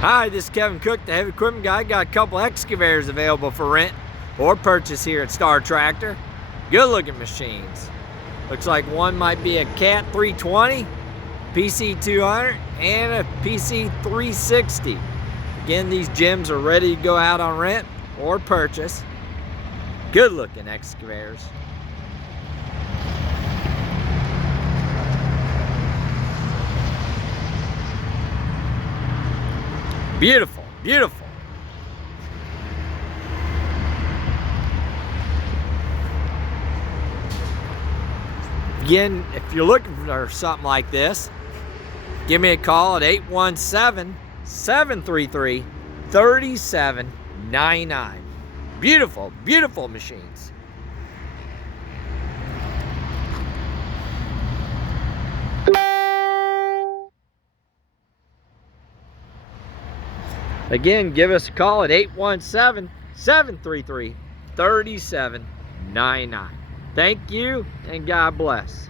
Hi, this is Kevin Cook, the heavy equipment guy. Got a couple excavators available for rent or purchase here at Star Tractor. Good looking machines. Looks like one might be a Cat 320, PC 200, and a PC 360. Again, these gems are ready to go out on rent or purchase. Good looking excavators. Beautiful, beautiful. Again, if you're looking for something like this, give me a call at 817-733-3799. Beautiful, beautiful machines. Again, give us a call at 817-733-3799. Thank you, and God bless.